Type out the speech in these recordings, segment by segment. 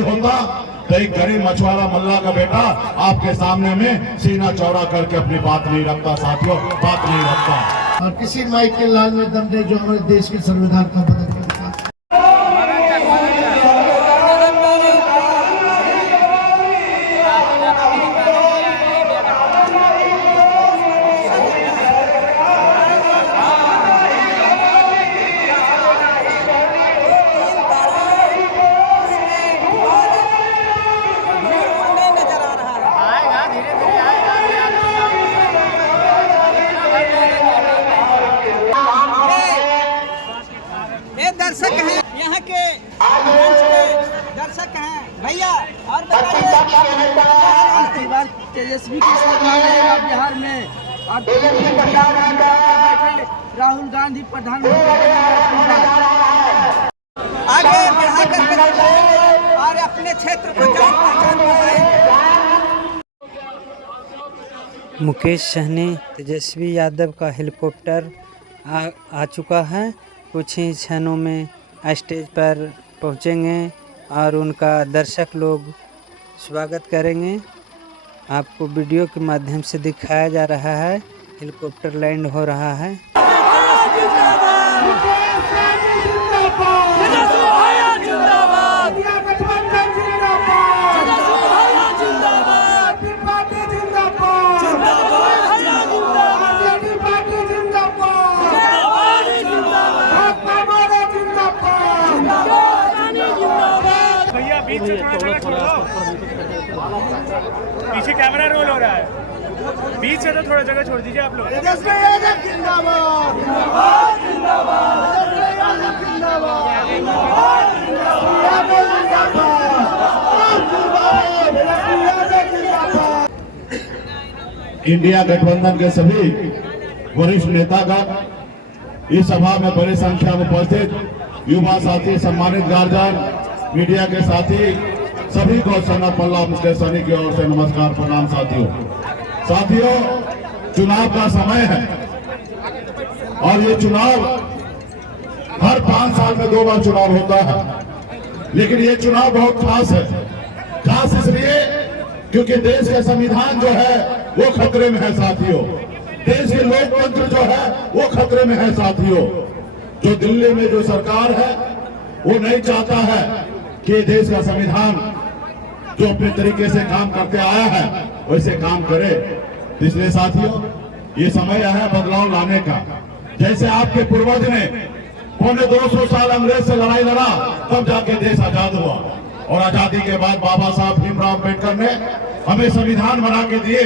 होता तो एक गरीब मछुआरा मल्ला का बेटा आपके सामने में सीना चौड़ा करके अपनी बात नहीं रखता। साथियों, बात नहीं रखता। और किसी माइक के लाल में दम दे जो हमारे देश के संविधान का मदद करता। दर्शक हैं यहाँ के दर्शक हैं भैया। और बताइए, तेजस्वी की सरकार रहेगा बिहार में और राहुल गांधी प्रधानमंत्री आगे बढ़ाकर और अपने क्षेत्र को जान पहचान बनाएंगे। मुकेश सहनी तेजस्वी यादव का हेलीकॉप्टर आ चुका है। कुछ ही क्षणों में स्टेज पर पहुंचेंगे और उनका दर्शक लोग स्वागत करेंगे। आपको वीडियो के माध्यम से दिखाया जा रहा है, हेलीकॉप्टर लैंड हो रहा है। पीछे कैमरा रोल हो रहा है, बीच से तो थोड़ा जगह छोड़ दीजिए आप लोग। इंडिया गठबंधन के सभी वरिष्ठ नेतागण, इस सभा में बड़ी संख्या में उपस्थित युवा साथी, सम्मानित गार्जियन, मीडिया के साथी, सभी को सना पल्ला मुकेश सहनी की ओर से नमस्कार, प्रणाम। साथियों, चुनाव का समय है और ये चुनाव हर 5 साल में 2 बार चुनाव होता है, लेकिन ये चुनाव बहुत खास है। खास इसलिए क्योंकि देश का संविधान जो है वो खतरे में है साथियों। देश के लोकतंत्र जो है वो खतरे में है साथियों। जो दिल्ली में जो सरकार है वो नहीं चाहता है कि देश का संविधान जो अपने तरीके से काम करते आया है वैसे काम करे। इसलिए साथियों, ये समय है बदलाव लाने का। जैसे आपके पूर्वज ने 250 साल अंग्रेज से लड़ाई लड़ा, तब जाके देश आजाद हुआ। और आजादी के बाद बाबा साहब भीमराव अम्बेडकर ने हमें संविधान बना के दिए।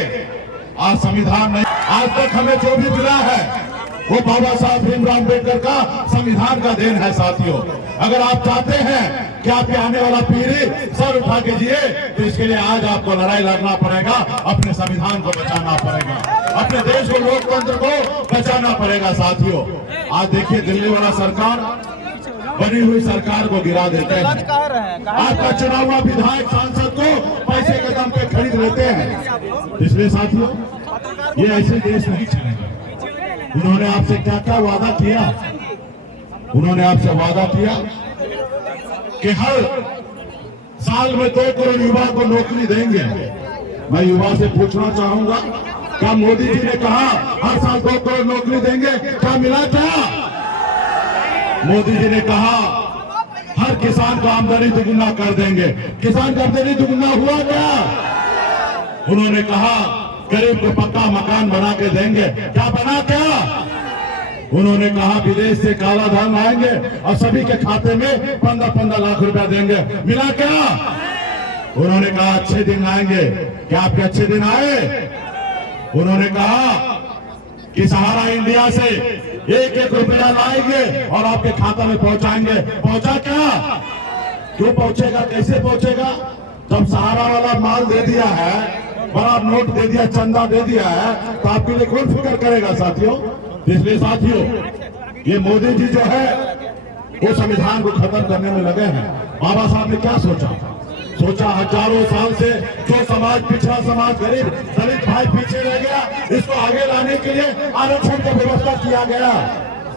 आज संविधान नहीं, आज तक हमें जो भी मिला है वो बाबा साहब भीमराव अम्बेडकर का संविधान का देन है साथियों। अगर आप चाहते हैं कि आपके आने वाला पीढ़ी सर उठा के जिए, तो इसके लिए आज आपको लड़ाई लड़ना पड़ेगा, अपने संविधान को बचाना पड़ेगा, अपने देश को, लोकतंत्र को बचाना पड़ेगा साथियों। आज देखिए, दिल्ली वाला सरकार बनी हुई सरकार को गिरा देते हैं। आपका चुनाव विधायक सांसद को पैसे के दम पे खरीद लेते हैं। इसलिए साथियों, ये ऐसे देश नहीं चलेगा। उन्होंने आपसे क्या क्या वादा किया? उन्होंने आपसे वादा किया कि हर साल में 2 करोड़ युवा को नौकरी देंगे। मैं युवा से पूछना चाहूंगा, क्या मोदी जी ने कहा हर साल 2 करोड़ नौकरी देंगे? क्या मिला? क्या मोदी जी ने कहा हर किसान को आमदनी दुगुना कर देंगे? किसान की आमदनी दुगुना हुआ क्या? उन्होंने कहा गरीब को पक्का मकान बना के देंगे। क्या बना? क्या उन्होंने कहा विदेश से काला धन आएंगे और सभी के खाते में 15-15 लाख रुपया देंगे। मिला क्या? उन्होंने कहा अच्छे दिन आएंगे। क्या आपके अच्छे दिन आए? उन्होंने कहा कि सहारा इंडिया से 1-1 रुपया लाएंगे और आपके खाता में पहुंचाएंगे। पहुंचा क्या? क्यों पहुंचेगा? कैसे पहुंचेगा? जब सहारा वाला माल दे दिया है, बड़ा नोट दे दिया, चंदा दे दिया है, तो आपके लिए कौन फिक्र करेगा साथियों? इसलिए साथियों, ये मोदी जी जो है वो संविधान को खत्म करने में लगे हैं। बाबा साहब ने क्या सोचा? हजारों साल से जो समाज, पिछड़ा समाज, गरीब दलित भाई पीछे रह गया, इसको आगे लाने के लिए आरक्षण की व्यवस्था किया गया।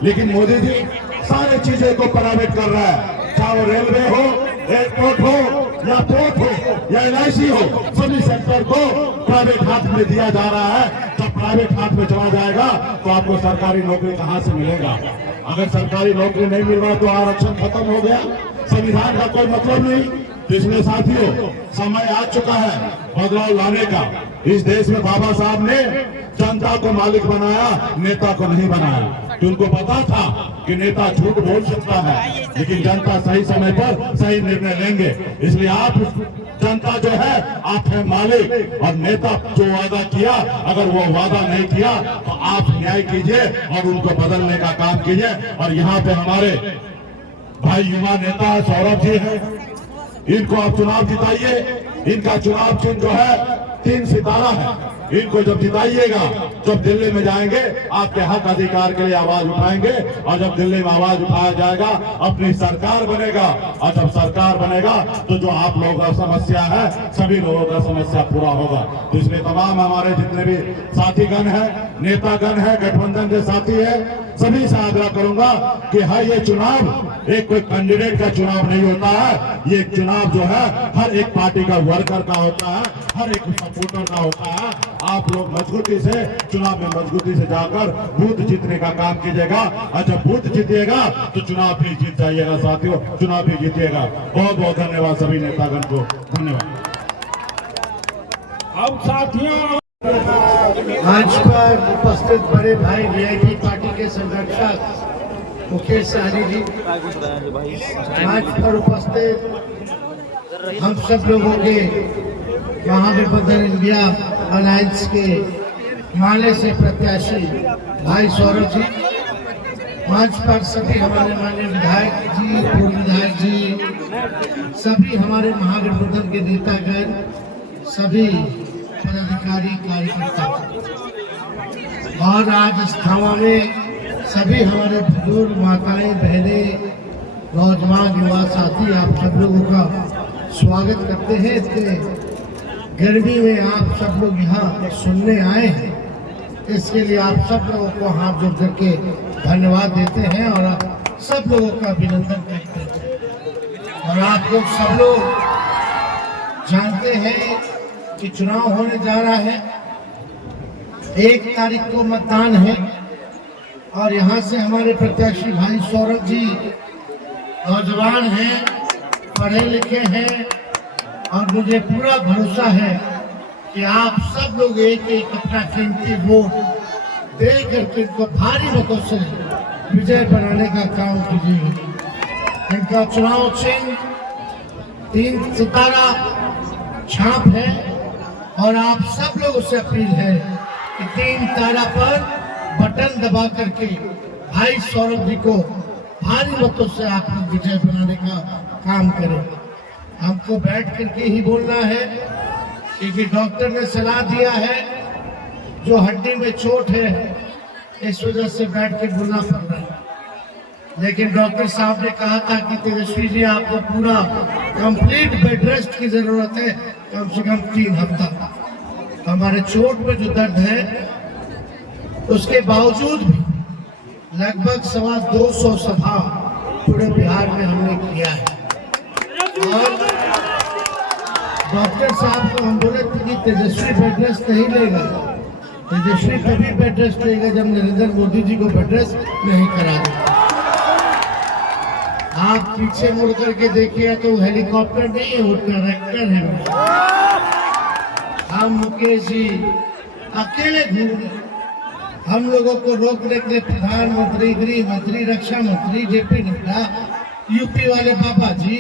लेकिन मोदी जी सारी चीजें को प्राइवेट कर रहा है, चाहे वो रेलवे हो, एयरपोर्ट हो, या पोर्ट हो या LIC हो, सभी सेक्टर को प्राइवेट हाथ में दिया जा रहा है। जब प्राइवेट हाथ में चला जाएगा तो आपको सरकारी नौकरी कहां से मिलेगा? अगर सरकारी नौकरी नहीं मिल रहा तो आरक्षण खत्म हो गया, संविधान का कोई मतलब नहीं। तो इसलिए साथियों, समय आ चुका है बदलाव लाने का। इस देश में बाबा साहब ने जनता को मालिक बनाया, नेता को नहीं बनाया। तो उनको पता था कि नेता झूठ बोल सकता है, लेकिन जनता सही समय पर सही निर्णय लेंगे। इसलिए आप जनता जो है, आप है मालिक, और नेता जो वादा किया, अगर वो वादा नहीं किया तो आप न्याय कीजिए और उनको बदलने का काम कीजिए। और यहाँ पे हमारे भाई युवा नेता है, सौरभ जी है, इनको आप चुनाव जिताइए। इनका चुनाव चिन्ह जो है 3 सितारा है। इनको जब जिताइएगा, जब दिल्ली में जाएंगे आपके हक अधिकार के लिए आवाज उठाएंगे, और जब दिल्ली में आवाज उठाया जाएगा अपनी सरकार बनेगा, और जब सरकार बनेगा तो जो आप लोगों का समस्या है, सभी लोगों का समस्या पूरा होगा। तो इसलिए तमाम हमारे जितने भी साथीगण है, नेतागण है, गठबंधन के साथी है, सभी से आग्रह करूंगा कि हाँ, ये चुनाव एक कोई कैंडिडेट का चुनाव नहीं होता है। ये चुनाव जो है हर एक पार्टी का वर्कर का होता है, हर एक सपोर्टर का होता है। आप लोग मजबूती से चुनाव में मजबूती से जाकर बूथ जीतने का काम कीजिएगा, और जब बूथ जीतिएगा तो चुनाव भी जीत जाइएगा साथियों, चुनाव भी जीतिएगा। बहुत बहुत धन्यवाद सभी नेतागण को, धन्यवाद। अब साथियों, मंच पर उपस्थित बड़े भाई VIP पार्टी के संरक्षक मुकेश सहनी जी, मंच पर उपस्थित हम सब लोगों के महागठबंधन इंडिया अलायंस के माले से प्रत्याशी भाई सौरभ जी, मंच पर सभी हमारे माननीय विधायक जी, पूर्व विधायक जी, सभी हमारे महागठबंधन के नेतागण, सभी पदाधिकारी, कार्यकर्ता, और आज स्थावा में सभी हमारे बुजुर्ग, माताएं, बहनें, नौजवान, युवा साथी, आप सब लोगों का स्वागत करते हैं। इतने गर्मी में आप सब लोग यहाँ सुनने आए हैं, इसके लिए आप सब लोगों को हाथ जोड़ करके धन्यवाद देते हैं और आप सब लोगों का अभिनंदन करते हैं। और आप लोग सब लोग जानते हैं कि चुनाव होने जा रहा है, 1 तारीख को मतदान है, और यहाँ से हमारे प्रत्याशी भाई सौरभ जी नौजवान हैं, पढ़े लिखे हैं, और मुझे पूरा भरोसा है कि आप सब लोग एक एक अपना कीमती वोट दे करके इनको भारी मतों से विजय बनाने का काम कीजिए। इनका चुनाव चिन्ह 3 सितारा छाप है, और आप सब लोगों से अपील है कि 3 तारा पर बटन दबा करके भाई सौरभ जी को भारी मतों से आप लोग विजय बनाने का काम करें। हमको बैठ करके ही बोलना है, क्योंकि डॉक्टर ने सलाह दिया है, जो हड्डी में चोट है इस वजह से बैठ के बोलना पड़ रहा है। लेकिन डॉक्टर साहब ने कहा था कि तेजस्वी जी, आपको पूरा कंप्लीट बेड रेस्ट की जरूरत है, कम से कम 3 हफ्ता। हमारे चोट में जो दर्द है उसके बावजूद भी लगभग 225 सभा पूरे बिहार में हमने किया है। और डॉक्टर साहब को हम बोले थे कि तेजस्वी बेड रेस्ट नहीं लेगा। तेजस्वी तभी बेड रेस्ट लेगा जब नरेंद्र मोदी जी को बेड रेस्ट नहीं करा देगा। आप पीछे मुड़ करके देखिए तो हेलीकॉप्टर नहीं है, वो ट्रैक्टर है। हम मुकेश जी अकेले घूम रहे, हम लोगों को रोकने के लिए प्रधानमंत्री, गृह मंत्री, रक्षा मंत्री JP नड्डा, यूपी वाले बाबा जी,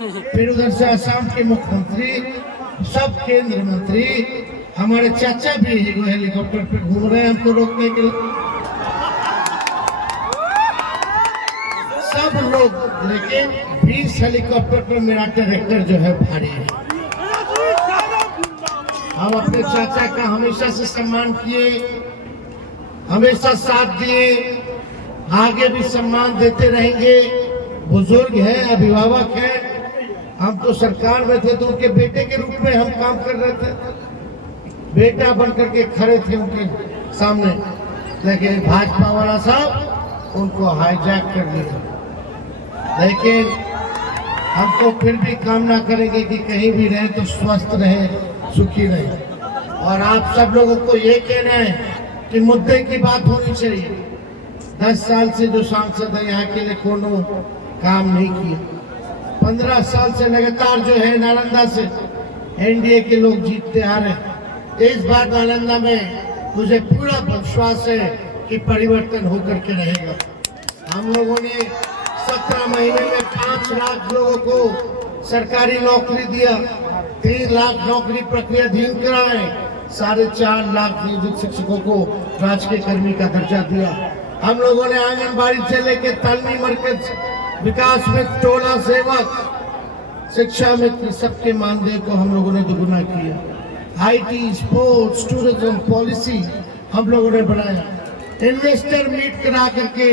फिर उधर से असम के मुख्यमंत्री, सब केंद्र मंत्री, हमारे चाचा भी हेलीकॉप्टर पे घूम रहे हैं हमको रोकने के लिए। सब लोग, लेकिन 20 हेलीकॉप्टर पर मेरा ट्रैक्टर जो है भारी है। हम अपने चाचा का हमेशा से सम्मान किए, हमेशा साथ दिए, आगे भी सम्मान देते रहेंगे। बुजुर्ग हैं, अभिभावक हैं, हम तो सरकार में थे तो उनके बेटे के रूप में हम काम कर रहे थे, बेटा बन करके खड़े थे उनके सामने। लेकिन भाजपा वाला साहब उनको हाईजैक कर दिया। लेकिन हमको फिर भी कामना करेंगे कि कहीं भी रहे तो स्वस्थ रहे, सुखी रहे। और आप सब लोगों को ये कहना है कि मुद्दे की बात होनी चाहिए। 10 साल से जो सांसद है यहाँ के लिए कोनो काम नहीं किया। 15 साल से लगातार जो है नालंदा से एनडीए के लोग जीतते आ रहे हैं। इस बार नालंदा में मुझे पूरा विश्वास है कि परिवर्तन होकर के रहेगा। हम लोगों ने 17 महीने में 5 लाख लोगों को सरकारी नौकरी दिया, 3 लाख नौकरी प्रक्रियाधीन कराए, 4.5 लाख नियोजित शिक्षकों को राजकीय कर्मी का दर्जा दिया। हम लोगों ने आंगनबाड़ी से लेकर तालीमी मरकज, विकास में टोला सेवक, शिक्षा में सबके मानदेय को हम लोगों ने दुगुना किया। आईटी, स्पोर्ट्स, टूरिज्म पॉलिसी हम लोगों ने बनाया। इन्वेस्टर मीट करा करके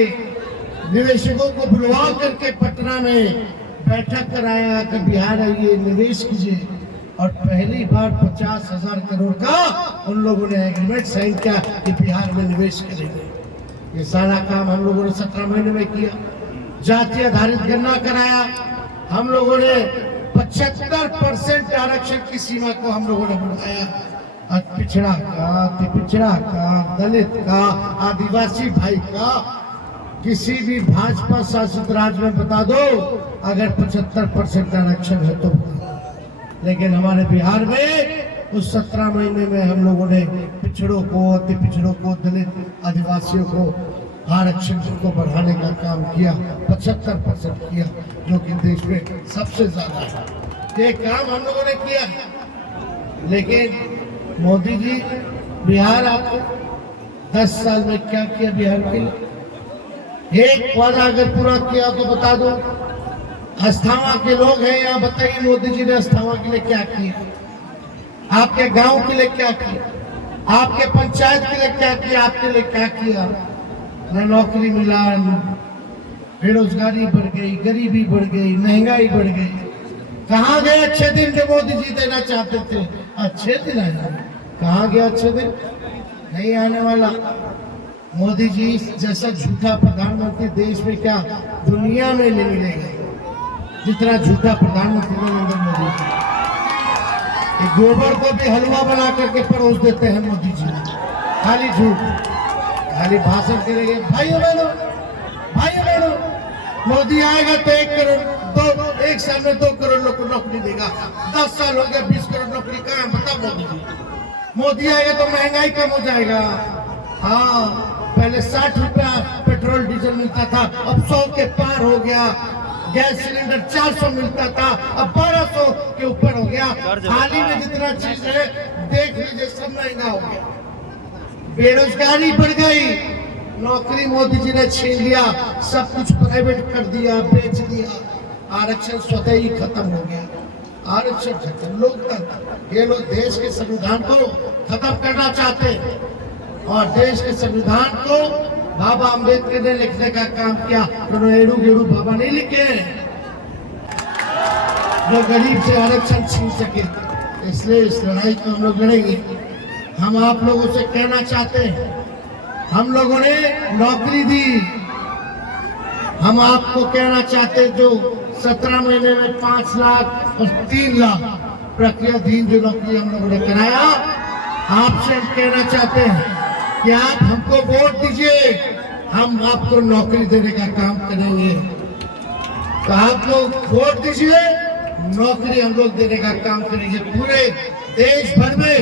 निवेशकों को बुलवा करके पटना में बैठक कराया कि बिहार आइए, निवेश कीजिए। और पहली बार 50,000 करोड़ का उन लोगों ने एग्रीमेंट साइन किया कि बिहार में निवेश करेंगे। ये सारा काम हम लोगों ने 17 महीने में किया। जाति आधारित गणना कराया। हम लोगों ने 75% आरक्षण की सीमा को हम लोगों ने बढ़ाया। पिछड़ा का, अति पिछड़ा का, दलित का, आदिवासी भाई का, किसी भी भाजपा शासित राज्य में बता दो अगर 75% आरक्षण है तो। लेकिन हमारे बिहार में उस 17 महीने में हम लोगों ने पिछड़ों को, अति पिछड़ों को, दलित आदिवासियों को आरक्षण को बढ़ाने का काम किया। 75% किया, जो कि देश में सबसे ज्यादा है। ये काम हम लोगों ने किया। लेकिन मोदी जी, बिहार आपको 10 साल में क्या किया बिहार के लिए? एक वादा अगर पूरा किया तो बता दो। अस्थावा के लोग हैं यहाँ, बताइए मोदी जी ने अस्थावा के लिए क्या किया? आपके गांव के लिए क्या किया? आपके पंचायत के लिए क्या किया? आपके लिए क्या किया? न नौकरी मिला, बेरोजगारी बढ़ गई, गरीबी बढ़ गई, महंगाई बढ़ गई। कहाँ गए अच्छे दिन जो मोदी जी देना चाहते थे? अच्छे दिन आए, कहाँ गया अच्छे दिन? नहीं आने वाला। मोदी जी जैसा झूठा प्रधानमंत्री देश में क्या दुनिया में नहीं मिलेगा जितना झूठा प्रधानमंत्री नरेंद्र मोदी जी। गोबर को भी हलवा बना करके परोस देते हैं मोदी जी। खाली झूठ, खाली भाषण करेंगे। भाइयों बहनों, मोदी आएगा तो 1 साल में 2 करोड़ लोग को नौकरी देगा। 10 साल हो गया, 20 करोड़ नौकरी कहाँ? बताओ मोदी जी। मोदी आएगा तो महंगाई कम हो जाएगा। हाँ, पहले 60 रुपया पेट्रोल डीजल मिलता था, अब 100 के पार हो गया। गैस सिलेंडर 400 मिलता था, अब 1200 के ऊपर हो गया। हाल ही में जितना चीज है देख लीजिए, सब महंगा हो गया। बेरोजगारी बढ़ गई, नौकरी मोदी जी ने छीन लिया, सब कुछ प्राइवेट कर दिया, बेच दिया। आरक्षण स्वतः ही खत्म हो गया। आरक्षण खत्म, लोकतंत्र। ये लोग देश के संविधान को खत्म करना चाहते हैं। और देश के संविधान को बाबा अम्बेडकर ने लिखने का काम किया। तो एड़ू गेड़ू बाबा नहीं लिखे जो गरीब से आरक्षण छीन सके। इसलिए इस लड़ाई को हम लोग लड़ेंगे। हम आप लोगों से कहना चाहते हैं, हम लोगों ने नौकरी दी। हम आपको कहना चाहते जो 17 महीने में 5 लाख और 3 लाख प्रक्रियाधीन जो नौकरी हम लोगों ने कराया, आपसे हम कहना चाहते हैं कि आप हमको वोट दीजिए, हम आपको नौकरी देने का काम करेंगे। तो आप लोग वोट दीजिए, नौकरी हम लोग देने का काम करेंगे। पूरे देश भर में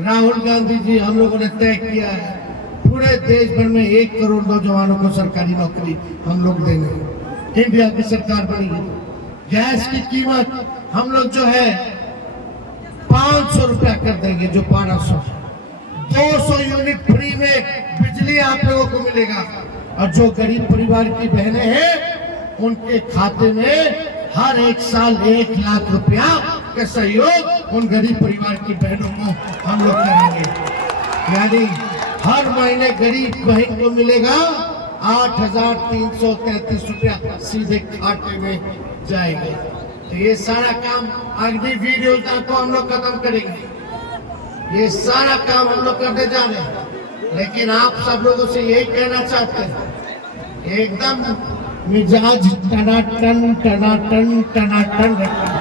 राहुल गांधी जी हम लोगों ने तय किया है, पूरे देश भर में 1 करोड़ नौजवानों को सरकारी नौकरी हम लोग देंगे। इंडिया की सरकार बनेगी। गैस की कीमत हम लोग जो है 500 रुपया कर देंगे, जो 1200। 200 यूनिट फ्री में बिजली आप लोगों को मिलेगा। और जो गरीब परिवार की बहनें हैं उनके खाते में हर 1 साल 1 लाख रुपया का सहयोग उन गरीब परिवार की बहनों को हम लोग करेंगे। यानी हर महीने गरीब बहन को मिलेगा 8,333 रुपया सीधे खाते में जाएंगे। तो ये सारा काम अग्नि वीर योजना को हम लोग खत्म करेंगे। ये सारा काम हम लोग करने जा रहे हैं। लेकिन आप सब लोगों से यही कहना चाहते हैं, एकदम मिजाज टनाटन टनाटन टनाटन रखना।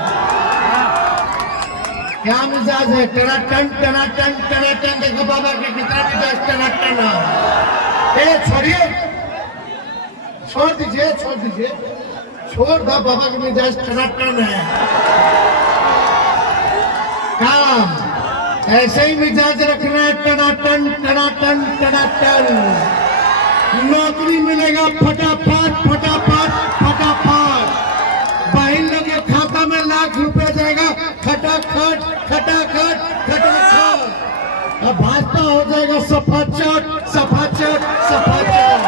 क्या मिजाज है? टनाटन टनाटन टनाटन। देखो बाबा के कितना मिजाज टनाटन है। छोड़िए, छोड़ दीजिए, छोड़ दीजिए, छोड़ दो। बाबा के मिजाज टनाटन है। काम ऐसे ही मिजाज रखना है, टनाटन टनाटन टनाटन। नौकरी मिलेगा फटाफट फटाफट फटाफट। बहन लोग के खाता में लाख रुपए जाएगा खटाखट खटाखट खटाखट। अब भाजपा हो जाएगा सफाचट सफाचट सफाचट।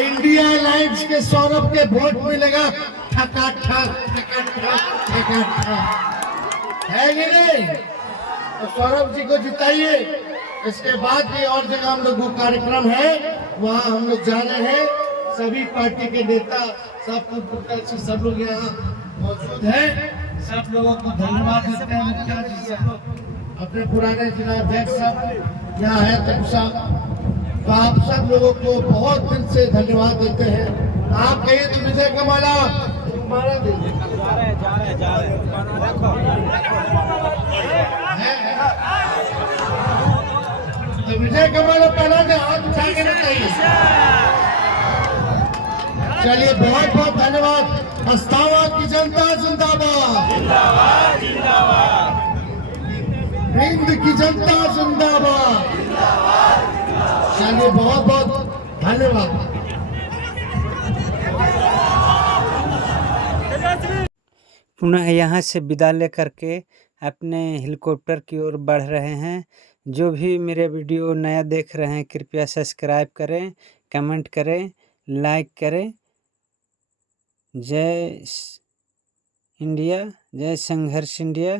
इंडिया अलायंस के सौरभ के वोट मिलेगा ठकाठक ठकाठक ठकाठक। है कि नहीं? तो सौरभ जी को जिताइए। इसके बाद भी और जगह हम लोग वो कार्यक्रम है, वहाँ हम लोग जा रहे हैं। सभी पार्टी के नेता सब लोग यहाँ मौजूद हैं। सब लोगों को धन्यवाद देते हैं। मुखिया जी सब अपने पुराने जिला अध्यक्ष साहब यहाँ है, तब साहब, तो आप सब लोगों को बहुत दिल से धन्यवाद देते हैं। आप कहिए तो विजय का माला माला दीजिए। तो विजय का माला पहना दे, हाथ उठा के बताइए। चलिए, बहुत बहुत धन्यवाद। अस्ताबाद की जनता जिंदाबाद, हिंद की जनता जिंदाबाद। चलिए, बहुत बहुत धन्यवाद। पुनः यहाँ से विदा लेकर के अपने हेलीकॉप्टर की ओर बढ़ रहे हैं। जो भी मेरे वीडियो नया देख रहे हैं, कृपया सब्सक्राइब करें, कमेंट करें, लाइक करें। जय इंडिया, जय संघर्ष इंडिया।